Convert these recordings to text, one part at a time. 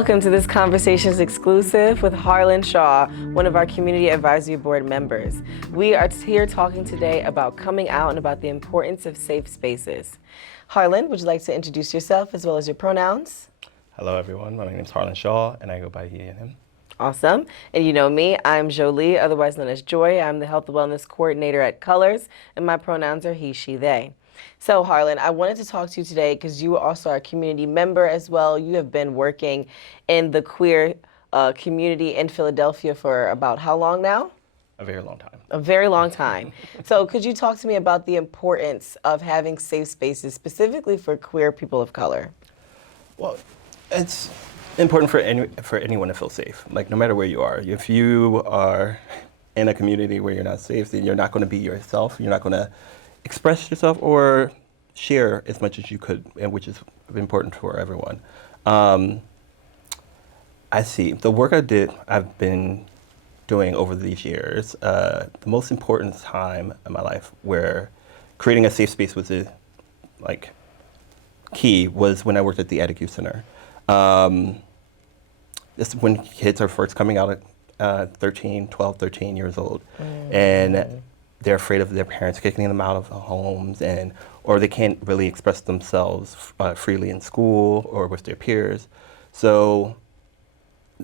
Welcome to this Conversations exclusive with Harlan Shaw, one of our Community Advisory Board members. We are here talking today about coming out and about the importance of safe spaces. Harlan, would you like to introduce yourself as well as your pronouns? Hello, everyone. My name is Harlan Shaw, and I go by he and him. Awesome. And you know me, I'm Jolie, otherwise known as Joy. I'm the Health and Wellness Coordinator at Colors, and my pronouns are he, she, they. So Harlan, I wanted to talk to you today because you are also our community member as well. You have been working in the queer community in Philadelphia for about how long now? A very long time. A very long time. So could you talk to me about the importance of having safe spaces specifically for queer people of color? Well, it's important for anyone to feel safe, like no matter where you are. If you are in a community where you're not safe, then you're not going to be yourself. You're not going to express yourself or share as much as you could, and which is important for everyone. I see. The work I've been doing over these years, the most important time in my life where creating a safe space was key was when I worked at the Addict Youth Center. This is when kids are first coming out at 12, 13 years old. And they're afraid of their parents kicking them out of homes, or they can't really express themselves freely in school or with their peers. So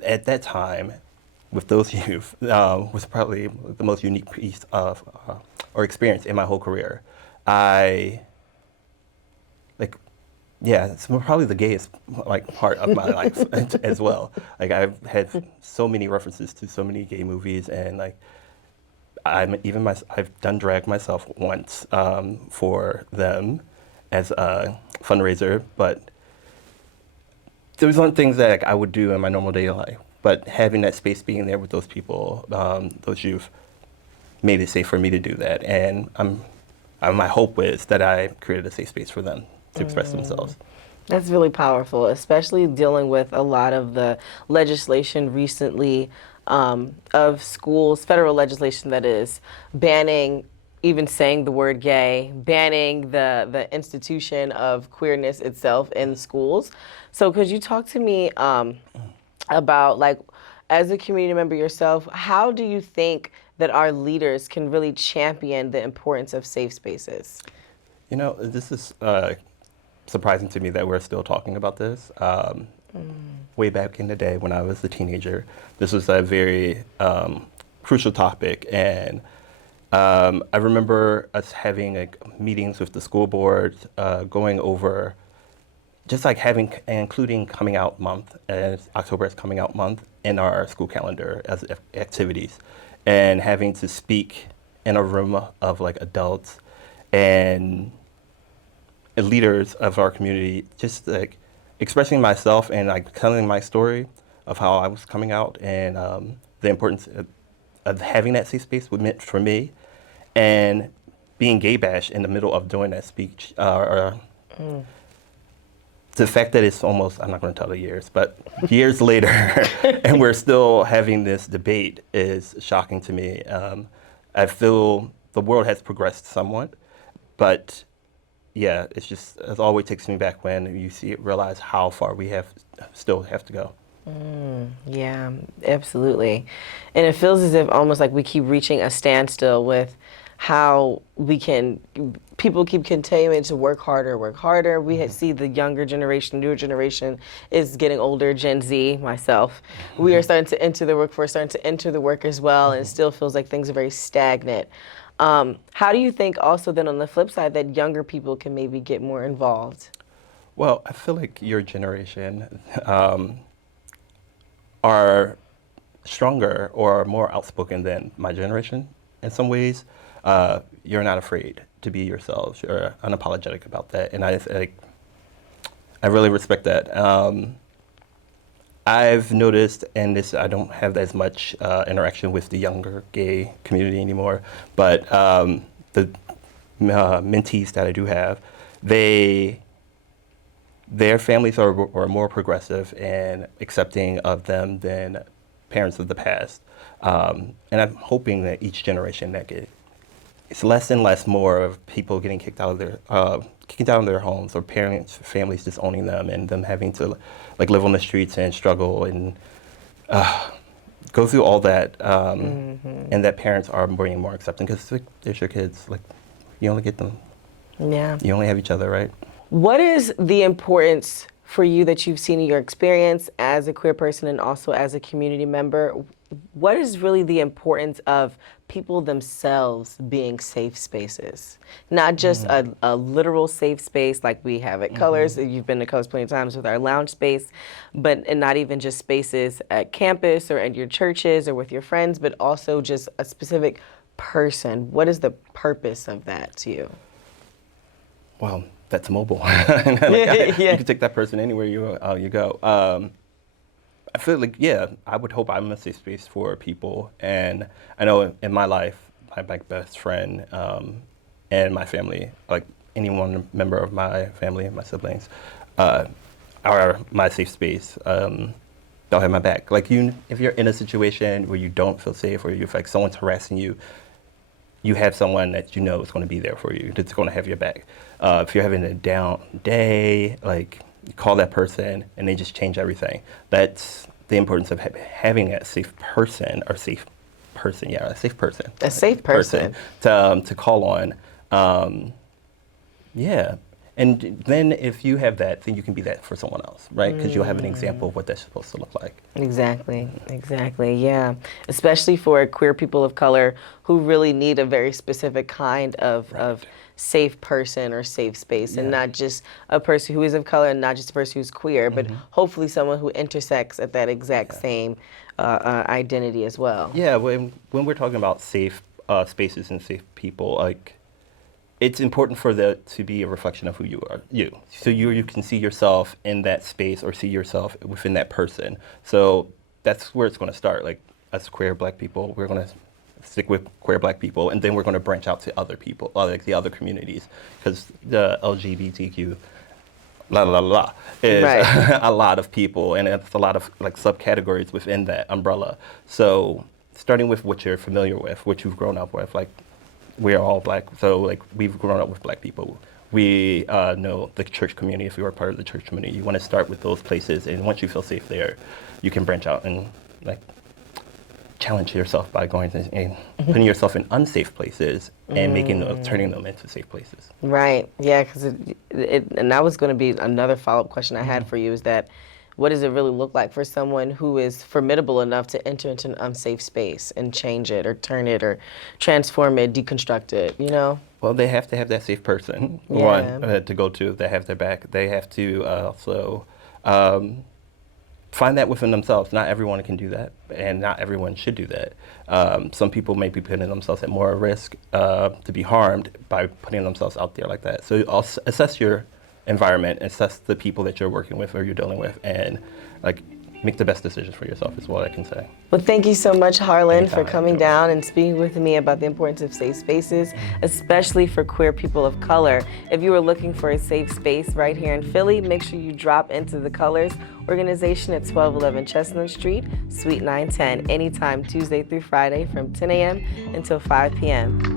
at that time, with those youth, was probably the most unique piece of, or experience in my whole career. It's probably the gayest part of my life as well. I've had so many references to so many gay movies, and I've done drag myself once for them as a fundraiser, but those aren't things that I would do in my normal day life. But having that space, being there with those people, those youth, made it safe for me to do that. And my hope is that I created a safe space for them to express themselves. That's really powerful, especially dealing with a lot of the legislation recently of schools, federal legislation that is banning even saying the word gay, banning the institution of queerness itself in schools. So could you talk to me about, as a community member yourself, how do you think that our leaders can really champion the importance of safe spaces? You know, this is surprising to me that we're still talking about this. Way back in the day when I was a teenager, this was a very crucial topic, and I remember us having meetings with the school board, going over just including coming out month, as October as coming out month in our school calendar as activities, and having to speak in a room of adults and leaders of our community, just expressing myself and telling my story of how I was coming out, and the importance of having that safe space meant for me, and being gay bashed in the middle of doing that speech. The fact that it's almost, I'm not going to tell the years, but years later, and we're still having this debate is shocking to me. I feel the world has progressed somewhat, but yeah, it always takes me back when you realize how far we still have to go. Yeah, absolutely. And it feels as if almost like we keep reaching a standstill with how people keep continuing to work harder. We see the younger generation, newer generation is getting older, Gen Z, myself. We are starting to enter the workforce, starting to enter the work as well, and it still feels like things are very stagnant. How do you think also then on the flip side that younger people can maybe get more involved? Well, I feel like your generation are stronger or more outspoken than my generation in some ways. You're not afraid to be yourselves. You're unapologetic about that, and I really respect that. I've noticed, and I don't have as much interaction with the younger gay community anymore, but the mentees that I do have, their families are more progressive and accepting of them than parents of the past. And I'm hoping that each generation it's less and less more of people getting kicked out of their homes, or parents, families disowning them, and them having to like live on the streets and struggle and go through all that, and that parents are being more accepting because like, there's your kids. Like, you only get them. Yeah. You only have each other, right? What is the importance for you that you've seen in your experience as a queer person and also as a community member? What is really the importance of people themselves being safe spaces? Not just a literal safe space like we have at Colors. You've been to Colors plenty of times with our lounge space, and not even just spaces at campus or at your churches or with your friends, but also just a specific person. What is the purpose of that to you? Well, that's mobile. Like, Yeah. You can take that person anywhere you go. I feel like, yeah, I would hope I'm a safe space for people. And I know in my life, my like, best friend and my family, like any one member of my family, my siblings, are my safe space. They'll have my back. Like if you're in a situation where you don't feel safe, or you feel like someone's harassing you, you have someone that you know is going to be there for you, that's going to have your back. If you're having a down day, like, you call that person and they just change everything. That's the importance of having a safe person, or safe person, yeah, a safe person. A safe person. To call on. Yeah. And then if you have that, then you can be that for someone else, right? Because you'll have an example of what that's supposed to look like. Exactly, yeah. Especially for queer people of color who really need a very specific kind of safe person or safe space, and not just a person who is of color and not just a person who's queer, but hopefully someone who intersects at that exact same identity as well. Yeah, when we're talking about safe spaces and safe people, like, it's important for that to be a reflection of who you are, So you can see yourself in that space, or see yourself within that person. So that's where it's going to start. Like, as queer Black people, we're going to stick with queer Black people, and then we're going to branch out to other people, like the other communities, because the LGBTQ, is a lot of people, and it's a lot of like subcategories within that umbrella. So starting with what you're familiar with, what you've grown up with, like, we're all Black, so like we've grown up with Black people. We know the church community. If you are part of the church community, you want to start with those places, and once you feel safe there, you can branch out and like challenge yourself by going and putting yourself in unsafe places and turning them into safe places. Right. Yeah. Because and that was going to be another follow-up question I had for you, is that what does it really look like for someone who is formidable enough to enter into an unsafe space and change it, or turn it, or transform it, deconstruct it, you know? Well, they have to have that safe person, to go to, that have their back. They have to also find that within themselves. Not everyone can do that, and not everyone should do that. Some people may be putting themselves at more risk to be harmed by putting themselves out there like that. So assess your environment, assess the people that you're working with or you're dealing with, and like make the best decisions for yourself is what I can say. Well, thank you so much, Harlan, Anytime, for coming down and speaking with me about the importance of safe spaces, especially for queer people of color. If you are looking for a safe space right here in Philly, make sure you drop into the Colors organization at 1211 Chestnut Street, Suite 910, anytime Tuesday through Friday from 10 a.m. until 5 p.m.